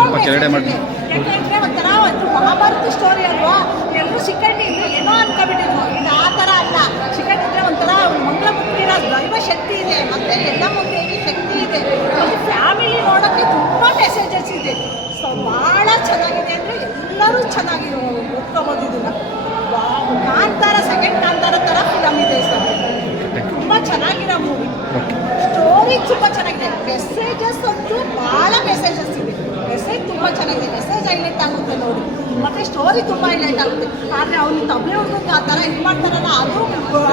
ಸ್ವಲ್ಪ ಕೆಳಗಡೆ ಮಾಡಿ. ಯಾಕೆಂದ್ರೆ ಒಂಥರ ಒಂದು ಮಹಾಭಾರತ ಸ್ಟೋರಿ ಅಲ್ವಾ, ಎಲ್ಲರೂ ಶಿಖಂಡಿ ಇದ್ರೆ ಏನೋ ಅನ್ಕೊಬಿಟ್ಟಿದ್ರು. ಇದು ಆ ಥರ ಅಲ್ಲ. ಶಿಖಂಡಿ ಇದ್ರೆ ಒಂಥರ ಮಂಗಳಮುಖಿನ ದೈವ ಶಕ್ತಿ ಇದೆ, ಮತ್ತೆ ಎಲ್ಲ ಮುಂದೆ ಶಕ್ತಿ ಇದೆ, ಮತ್ತು ಫ್ಯಾಮಿಲಿ ನೋಡೋಕ್ಕೆ ತುಂಬ ಮೆಸೇಜಸ್ ಇದೆ. ಸೊ ಭಾಳ ಚೆನ್ನಾಗಿದೆ ಅಂದರೆ ಎಲ್ಲರೂ ಚೆನ್ನಾಗಿ ಓದ್ಕೊಬೋದು ಇದನ್ನು. ಕಾಂತಾರ ಸೆಕೆಂಡ್ ಕಾಂತಾರ ಥರ ಫಿಲಮ್ ಇದೆ ಸರ್. ತುಂಬ ಚೆನ್ನಾಗಿರೋ ಮೂವಿ. ಸ್ಟೋರಿ ತುಂಬ ಚೆನ್ನಾಗಿದೆ. ಮೆಸೇಜಸ್ ಅಂತೂ ಭಾಳ ಮೆಸೇಜಸ್ ಇದೆ. ಮೆಸೇಜ್ ತುಂಬ ಚೆನ್ನಾಗಿದೆ. ಮೆಸೇಜ್ ಹೈಲೈಟ್ ಆಗುತ್ತೆ ನೋಡಿ, ಮತ್ತು ಸ್ಟೋರಿ ತುಂಬ ಹೈಲೈಟ್ ಆಗುತ್ತೆ. ಆದರೆ ಅವ್ನಿಗೆ ತಬ್ಬೆ ಹುಡುಗ ಆ ಥರ ಇದು ಮಾಡ್ತಾರಲ್ಲ, ಅದು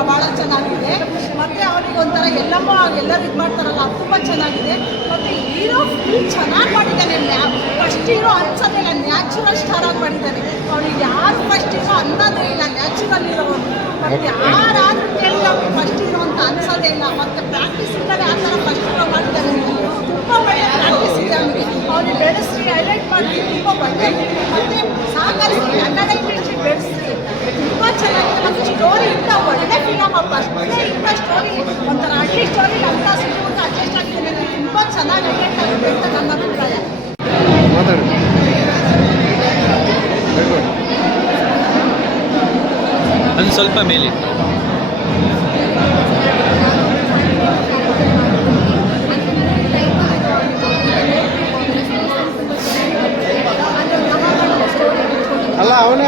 ಭಾಳ ಚೆನ್ನಾಗಿದೆ. ಮತ್ತು ಅವ್ರಿಗೆ ಒಂಥರ ಎಲ್ಲಮ್ಮ ಎಲ್ಲರೂ ಇದು ಮಾಡ್ತಾರಲ್ಲ, ಅದು ತುಂಬ ಚೆನ್ನಾಗಿದೆ. ಮತ್ತು ಹೀರೋ ಫುಲ್ ಚೆನ್ನಾಗಿ ಮಾಡಿದ್ದಾನೆ. ಫಸ್ಟ್ ಹೀರೋ ಅನ್ಸೋದೇ ಇಲ್ಲ, ನ್ಯಾಚುರಲ್ ಸ್ಟಾರ್ ಆಗಿ ಮಾಡಿದ್ದಾನೆ. ಅವ್ನಿಗೆ ಯಾರು ಫಸ್ಟ್ ಹೀರೋ ಅನ್ನೋದೇ ಇಲ್ಲ, ನ್ಯಾಚುರಲ್ ಹೀರೋ. ಮತ್ತು ಯಾರಾದ್ರೂ ಕೇಳಿದ್ರೆ ಅವ್ನಿಗೆ ಫಸ್ಟ್ ಹೀರೋ ಅಂತ ಅನ್ಸೋದೇ ಇಲ್ಲ. ಮತ್ತು ಪ್ರಾಕ್ಟೀಸ್ ಇಲ್ಲದೆ ಆ ಥರ ಫಸ್ಟ್ ಹೀರೋ ಮಾಡಿದ್ದಾನೆ. ತುಂಬ ಒಳ್ಳೆಯ ಪ್ರಾಕ್ಟೀಸ್ ಇದೆ ಅವನಿಗೆ. ಅವ್ನಿಗೆ ಬೆಳೆಸಿ ಹೈಲೈಟ್ ಮಾಡಿ ತುಂಬ ಒಳ್ಳೆ, ಮತ್ತು ಸಾಕಷ್ಟು ಕನ್ನಡ ಇಂಡಸ್ಟ್ರಿ ಬೆಳೆಸಿ ತುಂಬ ಚೆನ್ನಾಗಿದೆ. ಮತ್ತು ಸ್ಟೋರಿ ಇಂಥ ಒಳ್ಳೆ ಫಿಲಮ್ ಅಪ್ಪ. ಅಷ್ಟೇ ಇಂಥ ಸ್ಟೋರಿ ಒಂಥರ ಹಳ್ಳಿ ಸ್ಟೋರಿ ಅಂತ ಸಿಗುವಂಥ ಅಡ್ಜಸ್ಟ್ ಆಗ್ತಿದೆ. ತುಂಬ ಚೆನ್ನಾಗಿ ಹೈಲೈಟ್ ಆಗುತ್ತೆ ಅಂತ ನನ್ನ ಅಭಿಪ್ರಾಯ. ಒಂದು ಸ್ವಲ್ಪ ಮೇಲೆ ಅಲ್ಲ ಅವನೇ